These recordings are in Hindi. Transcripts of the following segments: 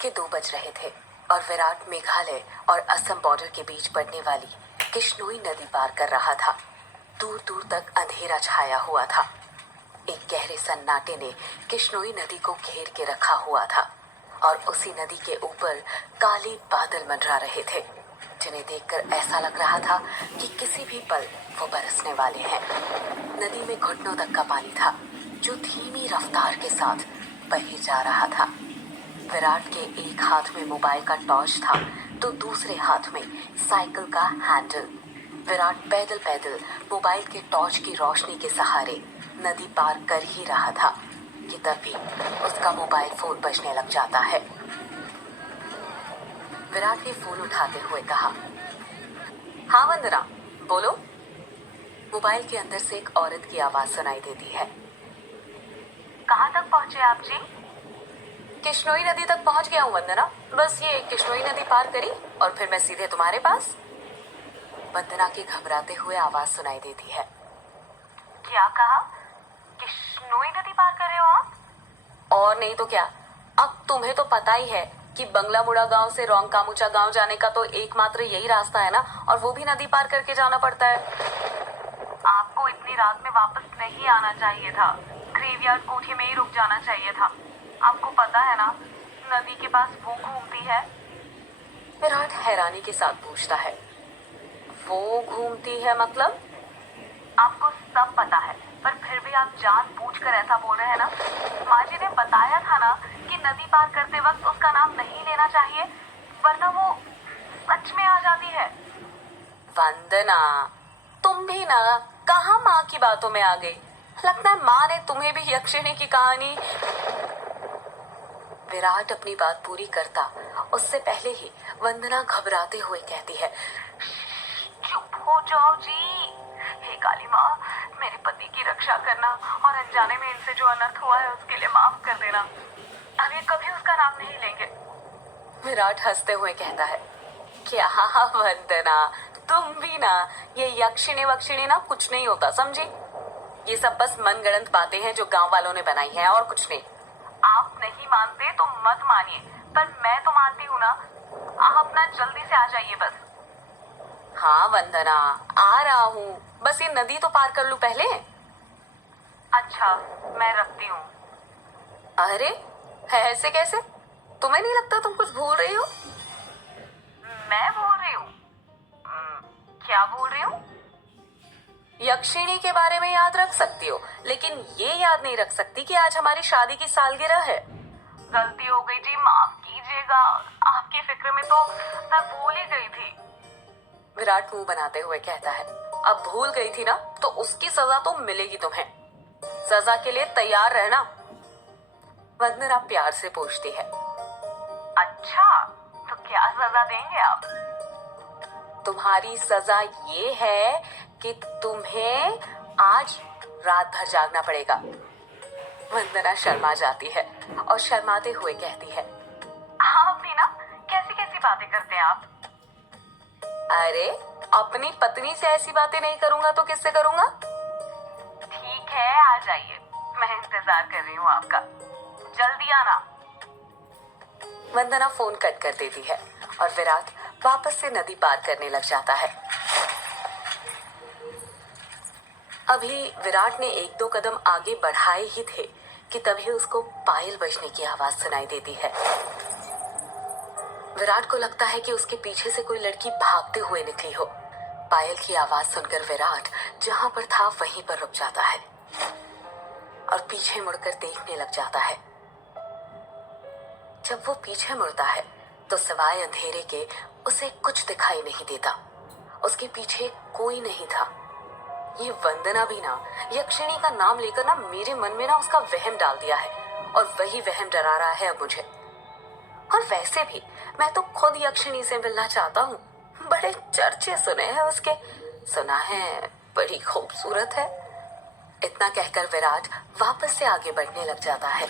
के 2 बज रहे थे और विराट मेघालय और असम बॉर्डर के बीच पड़ने वाली किश्नोई नदी पार कर रहा था। दूर दूर तक अंधेरा छाया हुआ था। एक गहरे सन्नाटे ने किश्नोई नदी को घेर के रखा हुआ था और उसी नदी के ऊपर काले बादल मंडरा रहे थे, जिन्हें देखकर ऐसा लग रहा था कि किसी भी पल वो बरसने वाले हैं। नदी में घुटनों तक का पानी था, जो धीमी रफ्तार के साथ बहे जा रहा था। विराट के एक हाथ में मोबाइल का टॉर्च था तो दूसरे हाथ में साइकिल का हैंडल। विराट पैदल पैदल मोबाइल के टॉर्च की रोशनी के सहारे नदी पार कर ही रहा था कि तभी उसका मोबाइल फोन बजने लग जाता है। विराट ने फोन उठाते हुए कहा, हाँ वंदना, बोलो। मोबाइल के अंदर से एक औरत की आवाज सुनाई देती है। कहाँ तक पहुँचे आप जी? किश्नोई नदी तक पहुंच गया हूँ वंदना, बस ये किश्नोई नदी पार करी और फिर मैं सीधे तुम्हारे पास। वंदना की घबराते हुए आवाज सुनाई देती है। क्या कहा? किश्नोई नदी पार कर रहे हो आप? और नहीं तो क्या, अब तुम्हें तो पता ही है कि बंगला मुड़ा गांव से रोंगकामुचा गांव जाने का तो एकमात्र यही रास्ता है ना, और वो भी नदी पार करके जाना पड़ता है। आपको इतनी रात में वापस नहीं आना चाहिए था, ग्रेवयार्ड कोठी में ही रुक जाना चाहिए था। आपको पता है ना, नदी के पास वो घूमती है। विराट हैरानी के साथ पूछता है, वो घूमती है मतलब? आपको सब पता है, पर फिर भी आप जानबूझकर ऐसा बोल रहे हैं ना। माँ जी ने बताया था ना कि नदी पार करते वक्त उसका नाम नहीं लेना चाहिए, वरना वो सच में आ जाती है। वंदना, तुम भी ना कहाँ माँ की बातों में आ गई। लगता है माँ ने तुम्हें भी यक्षिणी की कहानी। विराट अपनी बात पूरी करता उससे पहले ही वंदना घबराते हुए कहती है, चुप हो जाओ जी। हे काली माँ, मेरे पति की रक्षा करना और अनजाने में इनसे जो अनर्थ हुआ है उसके लिए माफ कर देना। आगे कभी उसका नाम नहीं लेंगे। विराट हंसते हुए कहता है, क्या वंदना, तुम भी ना, ये यक्षिणी वक्षिणी ना कुछ नहीं होता, समझी? ये सब बस मनगढ़ंत बातें हैं जो गांव वालों ने बनाई हैं, और कुछ नहीं। आप नहीं मानते तो मत मानिए, पर मैं तो मानती हूँ ना। आप अपना जल्दी से आ जाइए बस। हाँ वंदना, आ रहा हूँ, बस ये नदी तो पार कर लूं पहले। अच्छा, मैं रखती हूँ। अरे ऐसे कैसे? तुम्हें नहीं लगता तुम कुछ भूल रही हो? मैं बोल रही हूँ? क्या बोल रही हूँ? यक्षिणी के बारे में याद रख सकती हो, लेकिन ये याद नहीं रख सकती कि आज हमारी शादी की सालगिरह है। गलती हो गई जी, माफ कीजिएगा। आपकी फिक्र में तो मैं भूल ही गई थी। विराट मुंह बनाते हुए कहता है, अब भूल गई थी ना तो उसकी सजा तो मिलेगी तुम्हें। सजा के लिए तैयार रहना। वंदना प्यार से पूछती है, अच्छा, तो क्या सजा देंगे आप? तुम्हारी सजा ये है कि तुम्हें आज रात भर जागना पड़ेगा। वंदना शर्मा जाती है और शर्माते हुए कहती है, आप भी ना कैसी कैसी बातें करते हैं आप। अरे अपनी पत्नी से ऐसी बातें नहीं करूंगा तो किससे करूंगा? ठीक है, आ जाइए, मैं इंतजार कर रही हूँ आपका। जल्दी आना। वंदना फोन कट कर देती है और विराट वापस से नदी पार करने लग जाता है। अभी विराट ने 1-2 कदम आगे बढ़ाए ही थे कि तभी उसको पायल बजने की आवाज सुनाई देती है। विराट को लगता है कि उसके पीछे से कोई लड़की भागते हुए निकली हो। पायल की आवाज सुनकर विराट जहां पर था वहीं पर रुक जाता है और पीछे मुड़कर देखने लग जाता है। जब वो पीछे मुड़ता है तो सिवाय अंधेरे के उसे कुछ दिखाई नहीं देता। उसके पीछे कोई नहीं था। ये वंदना भी ना यक्षिणी का नाम लेकर ना मेरे मन में ना उसका वहम डाल दिया है, और वही वहम डरा रहा है अब मुझे। और वैसे भी मैं तो खुद यक्षिणी से मिलना चाहता हूँ। बड़े चर्चे सुने हैं उसके, सुना है बड़ी खूबसूरत है। इतना कहकर विराट वापस से आगे बढ़ने लग जाता है।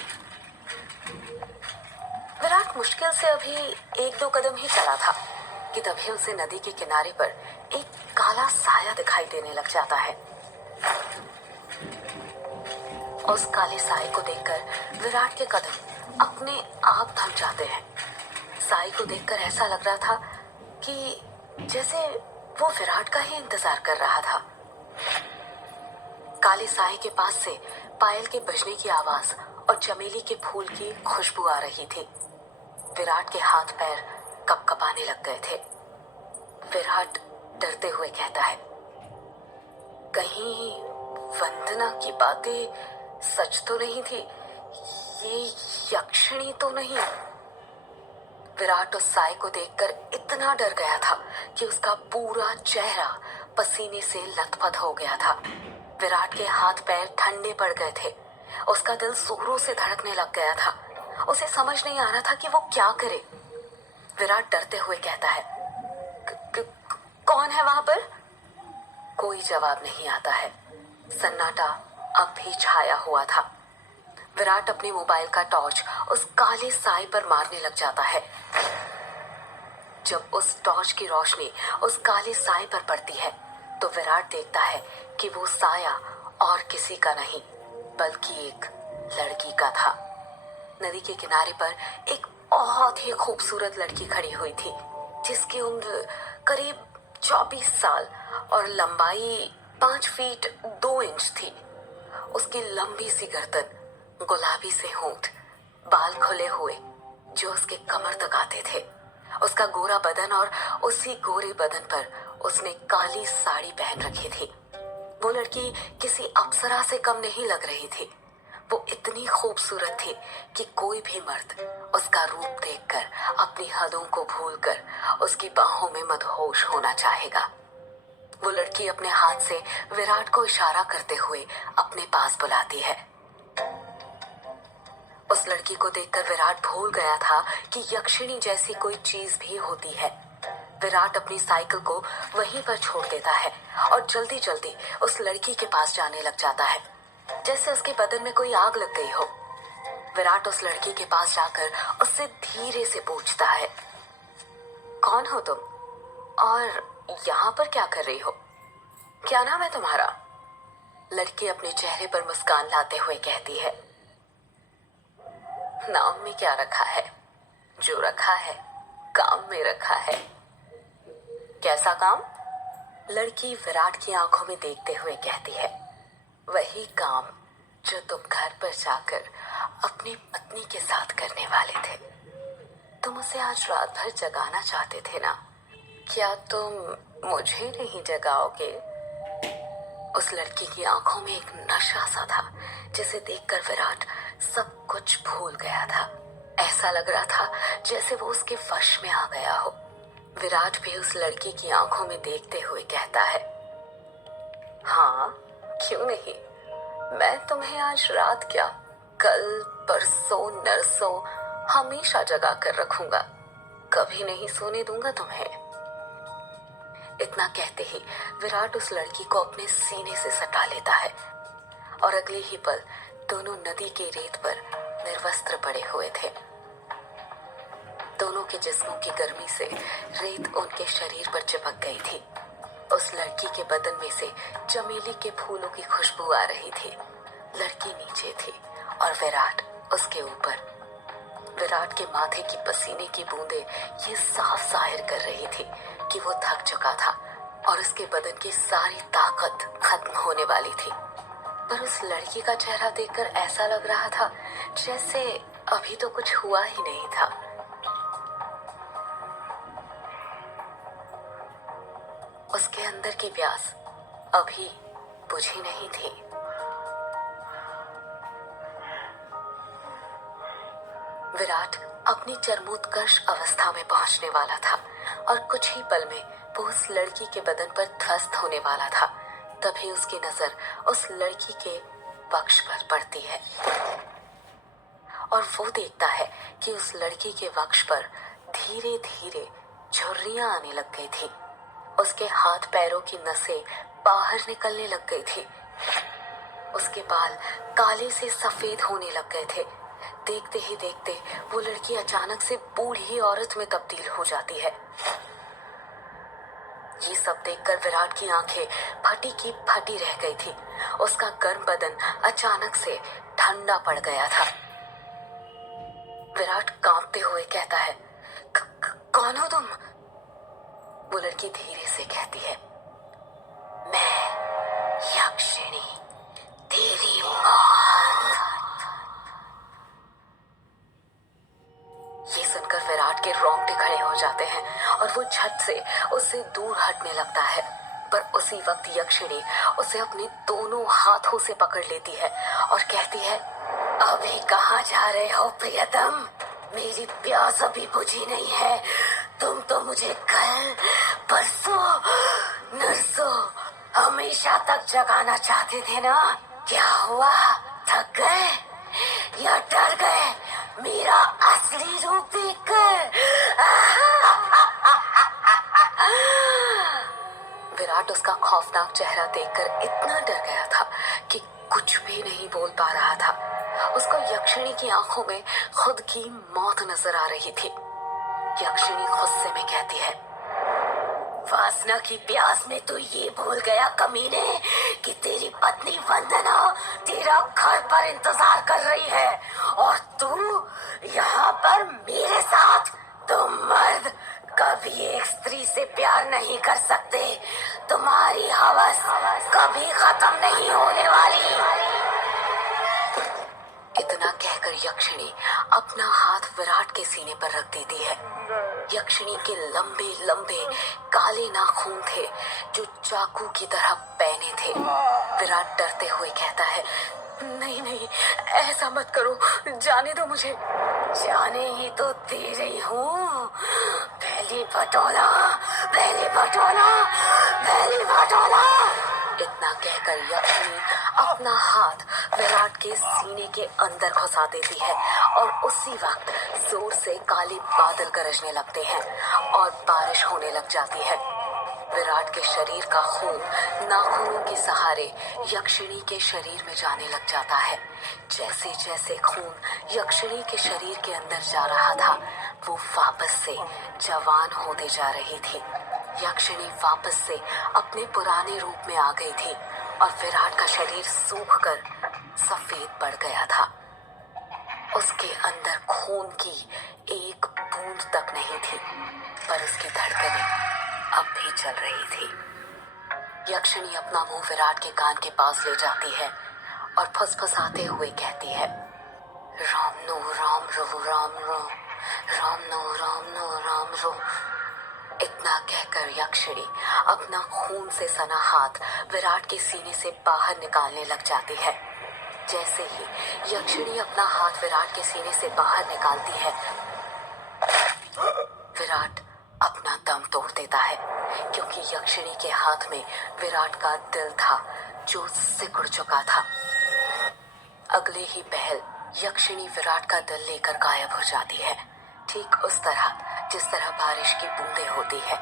विराट मुश्किल से अभी 1-2 कदम ही चला था कि तभी उसे नदी के किनारे पर एक काला साया दिखाई देने लग जाता है। उस काले साए को देखकर विराट के कदम अपने आप थम जाते हैं साई को देखकर ऐसा लग रहा था कि जैसे वो विराट का ही इंतजार कर रहा था। काले साई के पास से पायल के बजने की आवाज और चमेली के फूल की खुशबू आ रही थी। विराट के हाथ पैर कपकपाने लग गए थे। विराट डरते हुए कहता है, कहीं वंदना की बातें सच तो नहीं थी? ये यक्षिणी तो नहीं? विराट उस साई को देखकर इतना डर गया था कि उसका पूरा चेहरा पसीने से लथपथ हो गया था। विराट के हाथ पैर ठंडे पड़ गए थे। उसका दिल जोरों से धड़कने लग गया था। उसे समझ नहीं आ रहा था कि वो क्या करे। विराट डरते हुए कहता है, कौन है वहां पर? कोई जवाब नहीं आता है। सन्नाटा अब भी छाया हुआ था। विराट अपने मोबाइल का टॉर्च उस काले साई पर मारने लग जाता है। जब उस टॉर्च की रोशनी उस काले साई पर पड़ती है तो विराट देखता है कि वो साया और किसी का नहीं बल्कि एक लड़की का था। नदी के किनारे पर एक बहुत ही खूबसूरत लड़की खड़ी हुई थी, जिसकी उम्र करीब 24 साल और लंबाई 5 फीट 2 इंच थी। उसकी लंबी सी गर्दन, गुलाबी से होंठ, बाल खुले हुए जो उसके कमर तक आते थे, उसका गोरा बदन और उसी गोरे बदन पर उसने काली साड़ी पहन रखी थी। वो लड़की किसी अप्सरा से कम नहीं लग रही थी। वो इतनी खूबसूरत थी कि कोई भी मर्द उसका रूप देखकर अपनी हदों को भूलकर उसकी बाहों में मदहोश होना चाहेगा। वो लड़की अपने हाथ से विराट को इशारा करते हुए अपने पास बुलाती है। उस लड़की को देखकर विराट भूल गया था कि यक्षिणी जैसी कोई चीज भी होती है। विराट अपनी साइकिल को वहीं पर छोड़ देता है और जल्दी जल्दी उस लड़की के पास जाने लग जाता है, जैसे उसके बदन में कोई आग लग गई हो। विराट उस लड़की के पास जाकर उससे धीरे से पूछता है, कौन हो तुम और यहाँ पर क्या कर रही हो? क्या नाम है तुम्हारा? लड़की अपने चेहरे पर मुस्कान लाते हुए कहती है, नाम में क्या रखा है? जो रखा है काम में रखा है। कैसा काम? लड़की विराट की आंखों में देखते हुए कहती है, वही काम जो तुम घर पर जाकर अपनी पत्नी के साथ करने वाले थे। तुम उसे आज रात भर जगाना चाहते थे ना? क्या तुम मुझे नहीं जगाओगे? उस लड़की की आंखों में एक नशा सा था जिसे देखकर विराट सब कुछ भूल गया था। ऐसा लग रहा था जैसे वो उसके वश में आ गया हो। विराट भी उस लड़की की आंखों में देखते हुए कहता है, हाँ क्यों नहीं, मैं तुम्हें आज रात क्या, कल परसों नरसों हमेशा जगा कर रखूंगा। कभी नहीं सोने दूंगा तुम्हें। इतना कहते ही विराट उस लड़की को अपने सीने से सटा लेता है और अगले ही पल दोनों नदी के रेत पर निर्वस्त्र पड़े हुए थे। दोनों के जिस्मों की गर्मी से रेत उनके शरीर पर चिपक गई थी। उस लड़की के बदन में से चमेली के फूलों की खुशबू आ रही थी। लड़की नीचे थी और विराट उसके ऊपर। विराट के माथे की पसीने की बूंदें ये साफ जाहिर कर रही थी कि वो थक चुका था और उसके बदन की सारी ताकत खत्म होने वाली थी। पर उस लड़की का चेहरा देखकर ऐसा लग रहा था जैसे अभी तो कुछ हुआ ही नहीं था। उसके अंदर की प्यास अभी बुझी नहीं थी। विराट अपनी चरमोत्कर्ष अवस्था में पहुंचने वाला था और कुछ ही पल में वो उस लड़की के बदन पर ध्वस्त होने वाला था। तभी उसकी नजर उस लड़की के वक्ष पर पड़ती है और वो देखता है कि उस लड़की के वक्ष पर धीरे धीरे झुर्रियां आने लग गई थी। उसके हाथ पैरों की नसें बाहर निकलने लग गई थी। उसके बाल काले से सफेद होने लग गए थे। देखते ही देखते वो लड़की अचानक से बूढ़ी औरत में तब्दील हो जाती है। ये सब देखकर विराट की आंखें फटी की फटी रह गई थी। उसका गर्म बदन अचानक से ठंडा पड़ गया था। विराट कांपते हुए कहता है, कौन हो तुम? वो लड़की धीरे से कहती है, मैं यक्षिणी, तेरी मौत। ये सुनकर विराट के रोंगटे खड़े हो जाते हैं और वो झट से उससे दूर हटने लगता है। पर उसी वक्त यक्षिणी उसे अपने दोनों हाथों से पकड़ लेती है और कहती है, अभी कहाँ जा रहे हो प्रियतम? मेरी प्यास अभी बुझी नहीं है। तुम तो मुझे कल, परसों, नरसों, हमेशा तक जगाना चाहते थे ना? क्या हुआ? थक गए या डर गए मेरा असली रूप देखकर? विराट उसका खौफनाक चेहरा देखकर इतना डर गया था कि कुछ भी नहीं बोल पा रहा था। उसको यक्षिणी की आंखों में खुद की मौत नजर आ रही थी। यक्षिणी गुस्से में कहती है, वासना की प्यास में तो ये भूल गया कमीने कि तेरी पत्नी वंदना तेरा घर पर इंतजार कर रही है और तू यहाँ पर मेरे साथ। तुम मर्द कभी एक स्त्री से प्यार नहीं कर सकते। तुम्हारी हवस कभी खत्म नहीं होने वाली। इतना कहकर यक्षिणी अपना हाथ विराट के सीने पर रख देती है। यक्षिणी के लंबे लंबे काले नाखून थे जो चाकू की तरह पैने थे। विराट डरते हुए कहता है, नहीं नहीं, ऐसा मत करो, जाने दो मुझे। जाने ही तो दे रही हूँ। पहली बटोला, पहली बटोला, पहली बटोला। इतना कहकर यक्षिणी अपना हाथ विराट के सीने के अंदर घुसा देती है और उसी वक्त जोर से काले बादल गरजने लगते हैं और बारिश होने लग जाती है। विराट के शरीर का खून नाखूनों के सहारे यक्षिणी के शरीर में जाने लग जाता है। जैसे जैसे खून यक्षिणी के शरीर के अंदर जा रहा था, वो वापस से जवान होते जा रही थी। यक्षिणी वापस से अपने पुराने रूप में आ गई थी और विराट का शरीर सूखकर सफेद पड़ गया था। उसके अंदर खून की एक बूंद तक नहीं थी, पर उसकी धड़कनें अब भी चल रही थी। यक्षिणी अपना मुंह विराट के कान के पास ले जाती है और फुसफुसाते हुए कहती है, राम नो राम रो, राम रो, राम नो राम नो राम रो। इतना कहकर यक्षिणी अपना खून से सना हाथ विराट के सीने से बाहर निकालने लग जाती है। जैसे ही यक्षिणी अपना हाथ विराट के सीने से बाहर निकालती है, विराट अपना दम तोड़ देता है, क्योंकि यक्षिणी के हाथ में विराट का दिल था जो सिकुड़ चुका था। अगले ही पहल यक्षिणी विराट का दिल लेकर गायब हो जाती है, ठीक उस तरह जिस तरह बारिश की बूंदें होती है।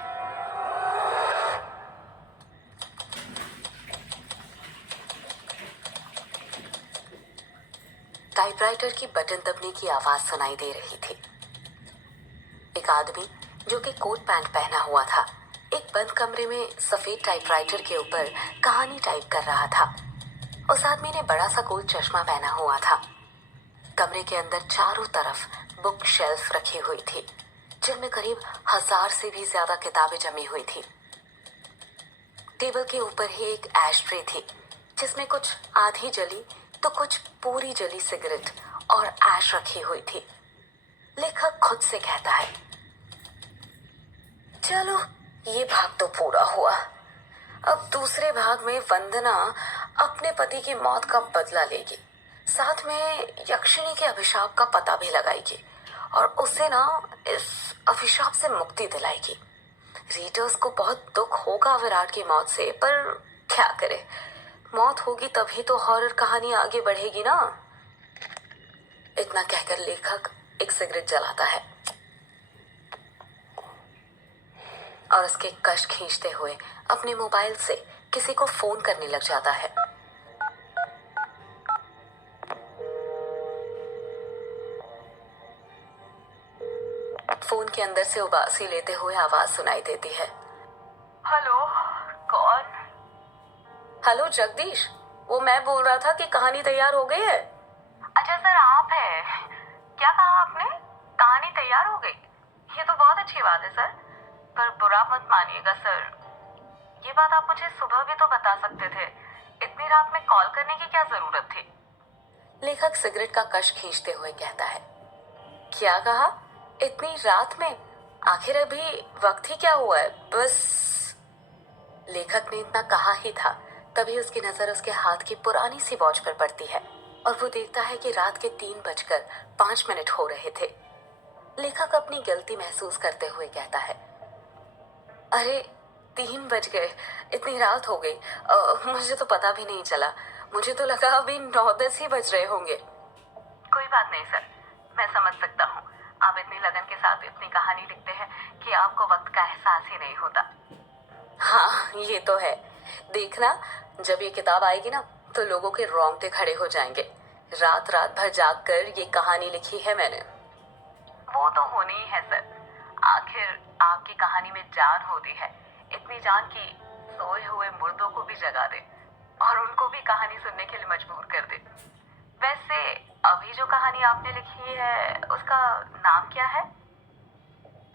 टाइपराइटर की बटन दबने की आवाज सुनाई दे रही थी। एक आदमी जो कि कोट पैंट पहना हुआ था, एक बंद कमरे में सफेद टाइपराइटर के ऊपर कहानी टाइप कर रहा था। उस आदमी ने बड़ा सा गोल चश्मा पहना हुआ था। कमरे के अंदर चारों तरफ बुक शेल्फ रखी हुई थी, जिनमें करीब 1000 से भी ज्यादा किताबें जमी हुई थी। टेबल के ऊपर ही एक एश ट्रे थी, जिसमें कुछ आधी जली तो कुछ पूरी जली सिगरेट और ऐश रखी हुई थी। लेखक खुद से कहता है, चलो ये भाग तो पूरा हुआ। अब दूसरे भाग में वंदना अपने पति की मौत का बदला लेगी, साथ में यक्षिणी के अभिशाप का पता भी लगाएगी और उसे ना इस अभिशाप से मुक्ति दिलाएगी। रीडर्स को बहुत दुख होगा विराट की मौत से, पर क्या करे, मौत होगी तभी तो हॉरर कहानी आगे बढ़ेगी ना। इतना कहकर लेखक एक सिगरेट जलाता है और उसके कश खींचते हुए अपने मोबाइल से किसी को फोन करने लग जाता है। फोन के अंदर से उबासी लेते हुए आवाज सुनाई देती है, हेलो, कौन? हेलो जगदीश, वो मैं बोल रहा था कि कहानी तैयार हो गई है। अच्छा सर, आप है? क्या कहा आपने? कहानी तैयार हो गई? ये तो बहुत अच्छी बात है सर, पर बुरा मत मानिएगा सर। ये बात आप मुझे सुबह भी तो बता सकते थे। इतनी रात में कॉल करने की क्या जरूरत थी? लेखक सिगरेट का कश खींचते हुए कहता है। क्या कहा? इतनी रात में? आखिर अभी वक्त ही क्या हुआ है? बस। लेखक ने इतना कहा ही था, तभी उसकी नजर उसके हाथ की पुरानी सी वॉच पर पड़ती है और वो देखता है कि रात के 3:05 हो रहे थे। लेखक अपनी गलती महसूस करते हुए कहता है, अरे 3 बज गए, इतनी रात हो गई। मुझे तो पता भी नहीं चला। मुझे तो लगा अभी 9-10 ही बज रहे होंगे। कोई बात नहीं सर, मैं समझ सकता हूँ। आप इतनी लगन के साथ इतनी कहानी लिखते हैं कि आपको वक्त का एहसास ही नहीं होता। हाँ, ये तो है। देखना, जब ये किताब आएगी ना तो लोगों के रोंगटे खड़े हो जाएंगे। रात रात भर जाग कर ये कहानी लिखी है मैंने। वो तो होनी ही है सर, आखिर आपकी कहानी में जान होती है। इतनी जान कि सोए हुए मुर्दों को भी जगा दे और उनको भी कहानी सुनने के लिए मजबूर कर दे। वैसे अभी जो कहानी आपने लिखी है उसका नाम क्या है?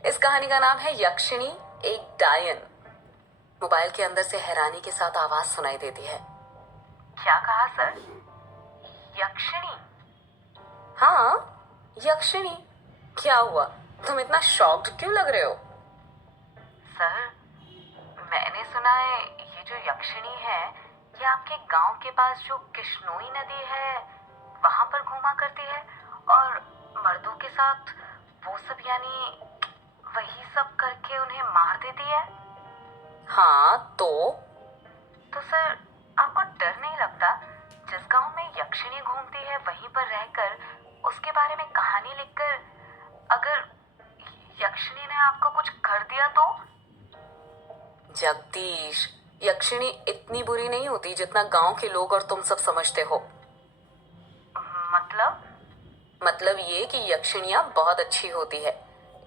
इस कहानी का नाम है यक्षिणी एक डायन। मोबाइल के अंदर से हैरानी के साथ आवाज सुनाई देती है। क्या कहा सर? यक्षिणी? हाँ, यक्षिणी। क्या हुआ? तुम इतना शॉक्ड क्यों लग रहे हो? सर, मैंने सुना है ये जो यक्षिणी है ये आपके गांव के पास जो किश्नोई नदी है वहां पर घूमा करती है और मर्दों के साथ वो सब, यानी वही सब करके उन्हें मार देती है। हाँ तो सर, आपको डर नहीं लगता जिस गांव में यक्षिणी घूमती है वहीं पर रहकर उसके बारे में कहानी लिखकर अगर यक्षिणी ने आपको कुछ कर दिया तो? जगदीश, यक्षिणी इतनी बुरी नहीं होती जितना गांव के लोग और तुम सब समझते हो। मतलब ये कि यक्षिणियां बहुत अच्छी होती है।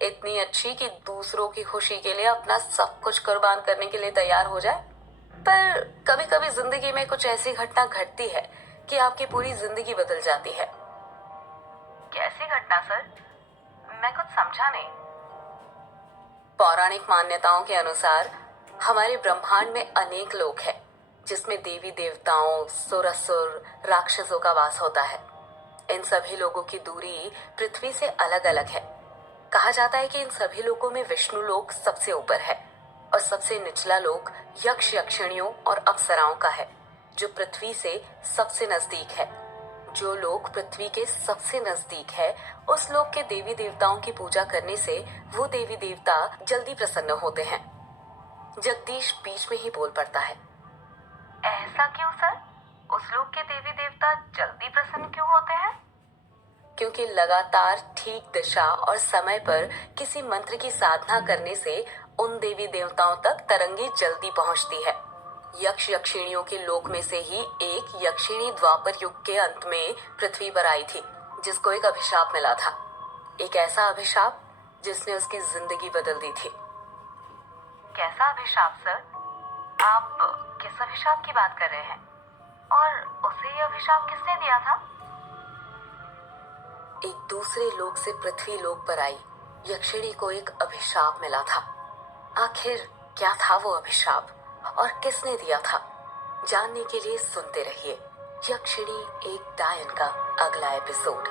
इतनी अच्छी कि दूसरों की खुशी के लिए अपना सब कुछ कुर्बान करने के लिए तैयार हो जाए। पर कभी कभी जिंदगी में कुछ ऐसी घटना घटती है कि आपकी पूरी जिंदगी बदल जाती है। कैसी घटना सर? मैं कुछ समझा नहीं। पौराणिक मान्यताओं के अनुसार हमारे ब्रह्मांड में अनेक लोक हैं, जिसमें देवी देवताओं, सुर असुर, राक्षसों का वास होता है। इन सभी लोगों की दूरी पृथ्वी से अलग अलग है। कहा जाता है कि इन सभी लोकों में विष्णु लोक सबसे ऊपर है और सबसे निचला लोक यक्ष यक्षिणियों और अप्सराओं का है, जो पृथ्वी से सबसे नजदीक है। जो लोक पृथ्वी के सबसे नजदीक है, उस लोक के देवी देवताओं की पूजा करने से वो देवी देवता जल्दी प्रसन्न होते हैं। जगदीश बीच में ही बोल पड़ता है। ऐसा क्यों सर? उस लोक के देवी देवता जल्दी प्रसन्न क्यों होते हैं? क्योंकि लगातार ठीक दिशा और समय पर किसी मंत्र की साधना करने से उन देवी देवताओं तक तरंगे जल्दी पहुंचती है। यक्ष यक्षिणियों के लोक में से ही एक यक्षिणी द्वापर युग के अंत में पृथ्वी पर आई थी, जिसको एक अभिशाप मिला था। एक ऐसा अभिशाप जिसने उसकी जिंदगी बदल दी थी। कैसा अभिशाप सर? आप किस अभिशाप की बात कर रहे हैं? और उसे ये अभिशाप किसने दिया था? एक दूसरे लोक से पृथ्वी लोक पर आई यक्षिणी को एक अभिशाप मिला था। आखिर क्या था वो अभिशाप और किसने दिया था? जानने के लिए सुनते रहिए यक्षिणी एक डायन का अगला एपिसोड।